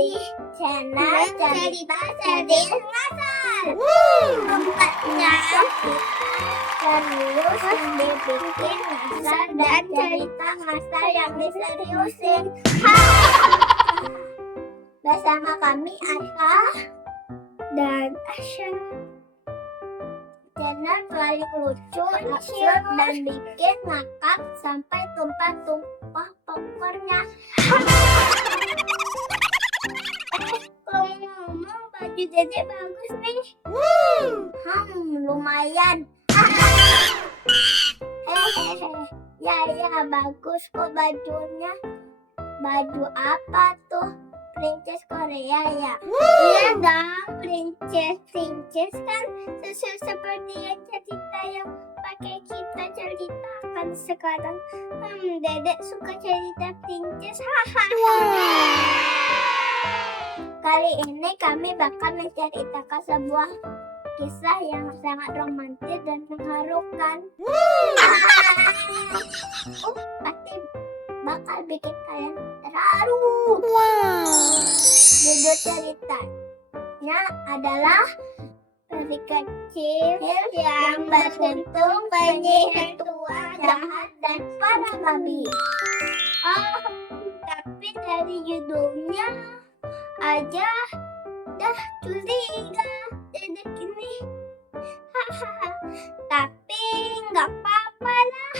di channel Cerita Cerdik Ngasal. Tempatnya serius dibikin ngasal dan cerita ngasal yang diseriusin. Bersama kami Aika dan Asya. Channel paling lucu, absurd, dan bikin ngakak sampai tumpah-tumpah popcornnya. Ngomong baju Dede bagus nih. Lumayan. Ya bagus kok bajunya. Baju apa tuh? Princess Korea ya? Iya dong, princess kan seperti yang cerita yang pakai kita ceritakan sekarang. Dedek suka cerita princess. Kali ini kami bakal menceritakan sebuah kisah yang sangat romantis dan mengharukan. Pasti bakal bikin kalian terharu. Judul ceritanya adalah peri kecil yang beruntung, penyihir tua, jahat, dan para babi. Tapi dari judulnya aja dah curiga Dedek ini. Tapi nggak apa-apa lah.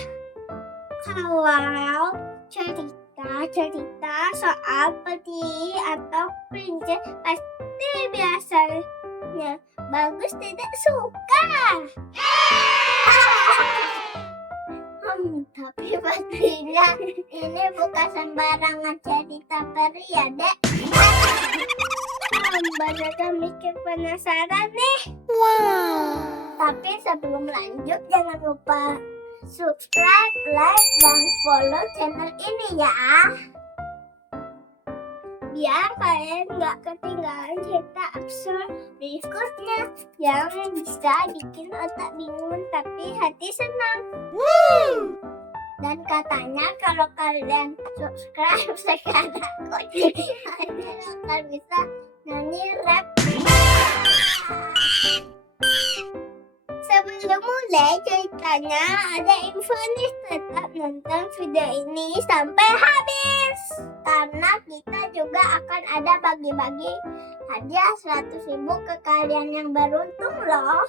Kalau cerita soal peri atau princess pasti biasanya bagus, Dedek suka. Tapi pastinya ini bukan sembarangan cerita peri ya, Dek. Banyak mikir penasaran nih. Tapi sebelum lanjut jangan lupa subscribe, like, dan follow channel ini ya. Biar kalian gak ketinggalan cerita absurd berikutnya yang bisa bikin otak bingung tapi hati senang. Dan katanya kalau kalian subscribe sekarang kalian akan bisa nyanyi rap. Sebelum mulai ceritanya, ada info nih, tetap nonton video ini sampai habis. Karena kita juga akan ada bagi-bagi hadiah 100.000 ke kalian yang beruntung loh.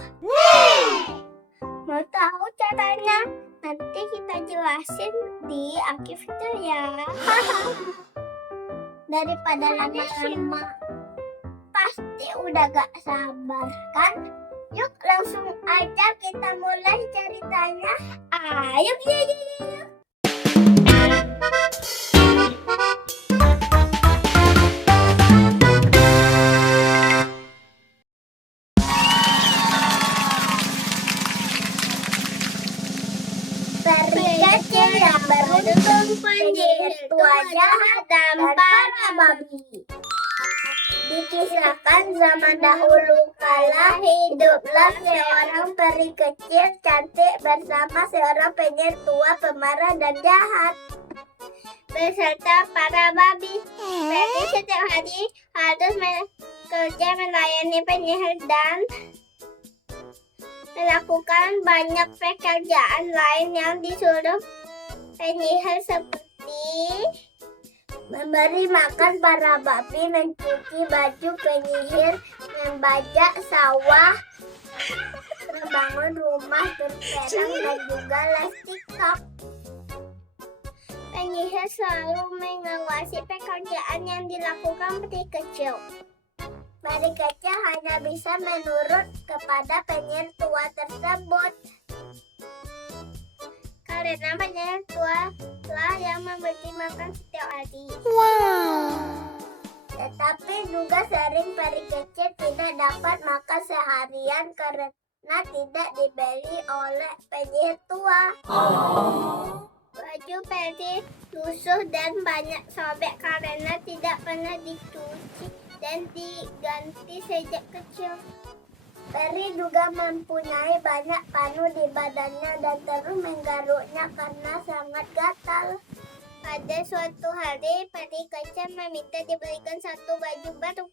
Mau tahu caranya? Nanti kita jelasin di akhir video ya. Daripada lama-lama, pasti udah gak sabar kan? Yuk langsung aja kita mulai ceritanya. Ayo. Peri kecil yang beruntung, penyihir tua, jahat, dan para babi. Dikisahkan zaman dahulu kala hiduplah seorang peri kecil cantik bersama seorang penyihir tua pemarah dan jahat beserta para babi. Peri setiap hari harus bekerja melayani penyihir dan melakukan banyak pekerjaan lain yang disuruh penyihir seperti memberi makan para babi, mencuci baju penyihir, membajak sawah, membangun rumah berperang, dan juga les TikTok. Penyihir selalu mengawasi pekerjaan yang dilakukan peri kecil. Peri kecil hanya bisa menurut kepada penyihir tua tersebut. Karena penyihir tua lah yang memberi makan setiap hari. Tetapi juga sering peri kecil tidak dapat makan seharian karena tidak dibeli oleh penyihir tua. Baju peri lusuh dan banyak sobek karena tidak pernah dicuci dan diganti sejak kecil. Peri juga mempunyai banyak panu di badannya dan terus menggaruknya karena sangat gatal. Pada suatu hari, peri kecil meminta diberikan satu baju baru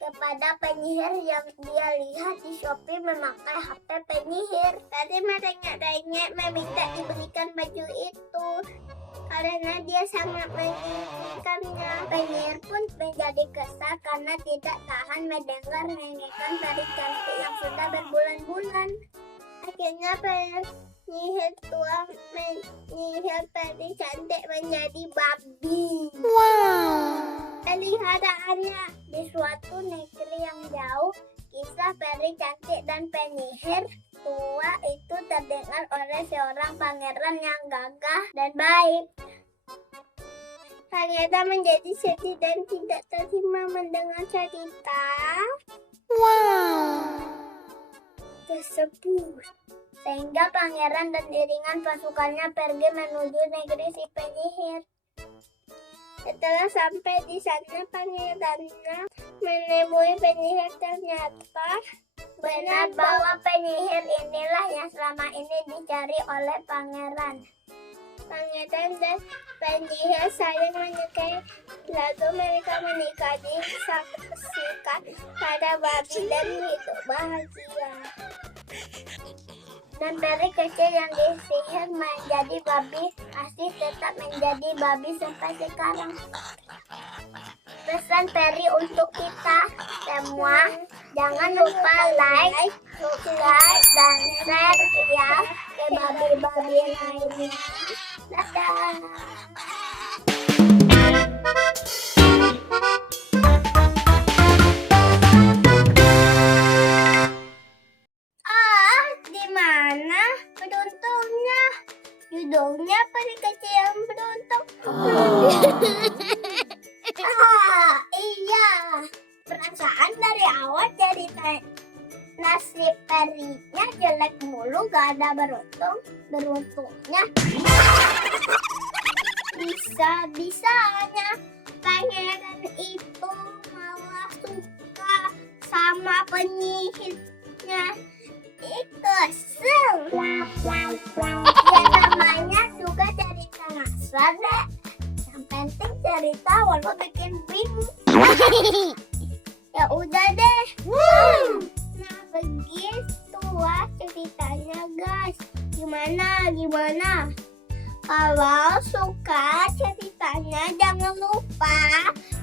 kepada penyihir yang dia lihat di Shopee memakai HP penyihir. Peri merengek-rengek meminta diberikan baju itu karena dia sangat menginginkannya. Penyihir pun menjadi kesal karena tidak tahan mendengar rengekan peri cantik yang sudah berbulan-bulan. Akhirnya penyihir tua menyihir peri cantik menjadi babi. Peliharaannya di suatu negeri yang jauh, kisah peri cantik dan penyihir tua itu terdengar oleh seorang pangeran yang gagah dan baik. Pangeran menjadi sedih dan tidak terima mendengar cerita tersebut. Sehingga pangeran dan iringan pasukannya pergi menuju negeri si penyihir. Setelah sampai di sana, pangerannya menemui penyihir. Ternyata benar bahwa penyihir inilah yang selama ini dicari oleh pangeran. Pangeran dan penyihir saling menyukai, lalu mereka menikah, disaksikan pada babi dan hidup bahagia. Dan peri kecil yang disihir menjadi babi masih tetap menjadi babi sampai sekarang. Pesan peri untuk kita semua, jangan lupa like, subscribe, dan share ya ke babi-babi lainnya. Dadah. Mana beruntungnya? Judulnya peri kecil yang beruntung. Iya. Perasaan dari awal cerita nasib perinya jelek mulu, gak ada beruntungnya. Bisa-bisanya pangeran itu malah suka sama penyihirnya. Kesel. Ya namanya juga cerita ngasal deh. Yang penting cerita walau bikin bingung. Ya udah deh. Nah begitu ceritanya guys. Gimana? Kalau suka ceritanya jangan lupa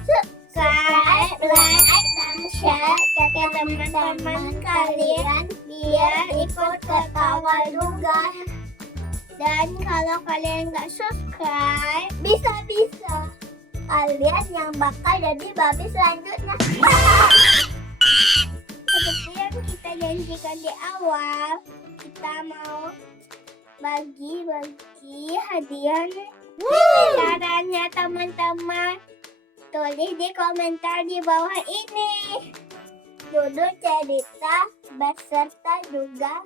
subscribe, like, dan share ke teman-teman kalian biar ikut ketawa juga. Dan kalau kalian nggak subscribe, bisa-bisa kalian yang bakal jadi babi selanjutnya. Seperti yang kita janjikan di awal, kita mau bagi-bagi hadiah. Caranya teman-teman, tulis di komentar di bawah ini judul cerita beserta juga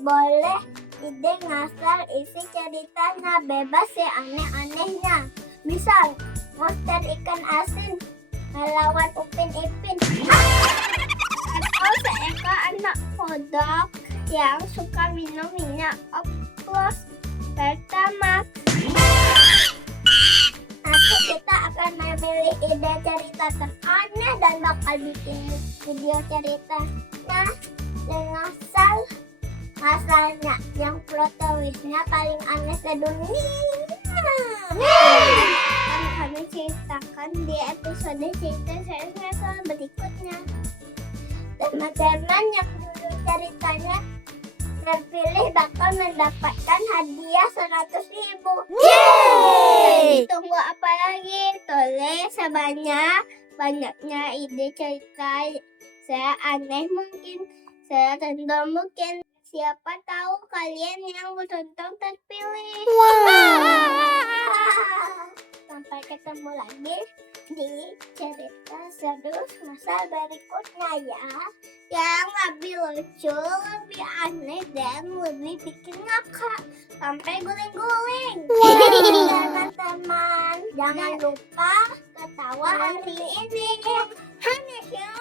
boleh ide ngasal isi ceritanya, bebas ya aneh-anehnya. Misal monster ikan asin melawan Upin Ipin, atau seekor anak kodok yang suka minum minyak oplos pertama. Nanti kita akan memilih ide cerita teraneh dan bakal bikin video ceritanya dengan masalahnya yang plot twistnya paling aneh sedunia. Akan kami ceritakan di episode cerita saya berikutnya. Teman-teman yang judul ceritanya terpilih bakal mendapatkan hadiah 100.000. Yeay! Tunggu apa lagi? Tulis sebanyak-banyaknya ide cerita seaneh mungkin, serandom mungkin. Siapa tahu kalian yang beruntung terpilih. Sampai ketemu lagi di cerita seru masa berikutnya ya, yang lebih lucu, lebih aneh, dan lebih bikin ngakak sampai guling-guling. Teman-teman, jangan lupa ketawa hari ini. Hanis ya.